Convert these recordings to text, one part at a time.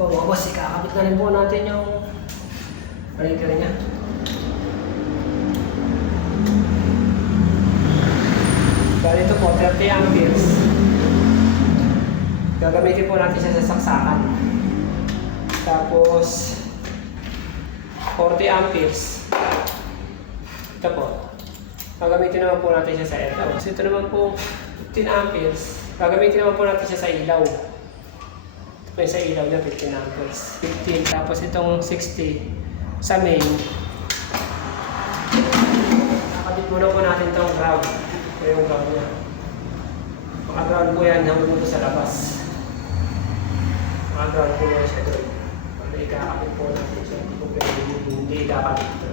Mga boss, ikakabit na rin po natin yung breaker niya. Bali ito po, 30 amperes. Gagamitin po natin siya sa saksakan. Tapos 40 amperes. Ito po. Gagamitin naman po natin siya sa air. Tapos ito naman po 15 amperes. Gagamitin naman po natin siya sa ilaw. Ito po yung sa ilaw niya, 15 amperes. 15. Tapos itong 60 sa main. Nakabit muna po natin itong ground. Ito yung ground niya. Maka-ground po yan hanggang dito sa labas. Maka-ground po yan siya doon. Para ikakabit po natin siya. Hindi po pwede hindi ikakabit ito.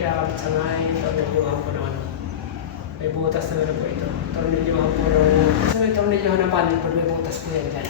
Ikakabit sa ngayon, tornilyohan po naman. May butas na po ito. Tornilyohan po ng... Kasi may tornilyohan ng panel pag may butas po yan dyan.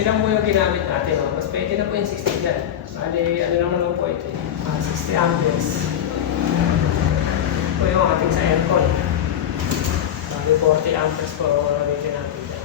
Lang po yung ginamit natin. Oh. Mas pwede na po yung 60 dyan. Bali, ano lang naman po ito. 60 amperes. Ito po yung ating sa aircon. Bali, 40 amperes po gamitin natin dyan.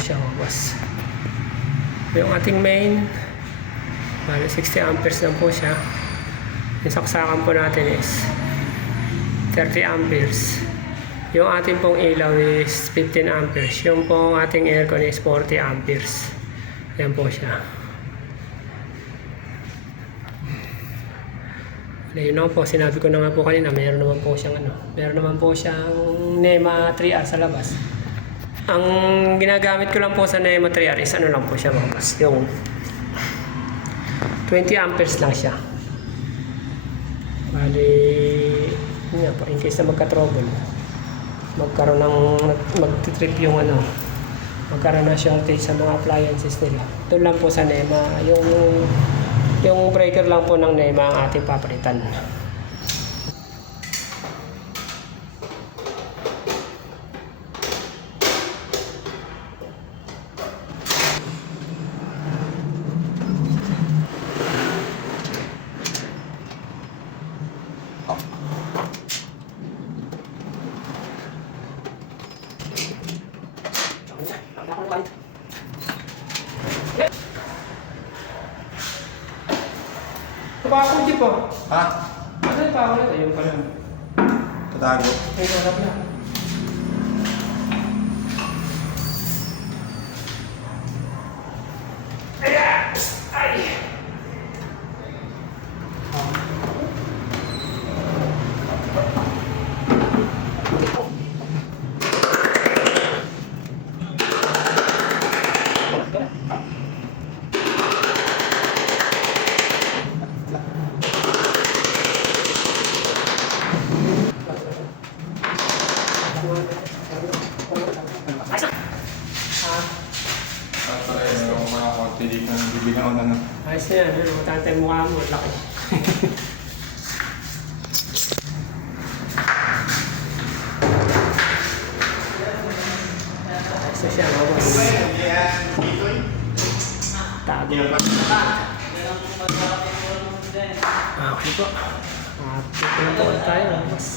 Siya huwas. Yung ating main, bali 60 amperes lang po siya. Yung saksakan po natin is 30 amperes. Yung ating pong ilaw is 15 amperes. Yung pong ating aircon is 40 amperes. Yan po siya. Yun naman po, sinabi ko na nga po kanina, meron naman po siyang meron naman po siyang NEMA 3R sa labas. Ang ginagamit ko lang po sa NEMA 3R is lang po siya mga boss. Yung 20 amperes lang siya. Bali, yun nga po, in case na magka-trouble, magkaroon ng, mag-trip yung magkaroon ng shortage sa mga appliances nila. Doon lang po sa NEMA, yung breaker lang po ng NEMA ang ating papalitan. Papa ko po. Ha? Ano yung papa ko? Ayun pala. Tatago. Ayun, harap na. Ay! Hindi ka bibigyan ako na ng... Ayos na yan, ano? Matantay mukha mo, laki. Ayos na siya, mga boss. Tago. Okay po. Dito na po tayo, mga boss.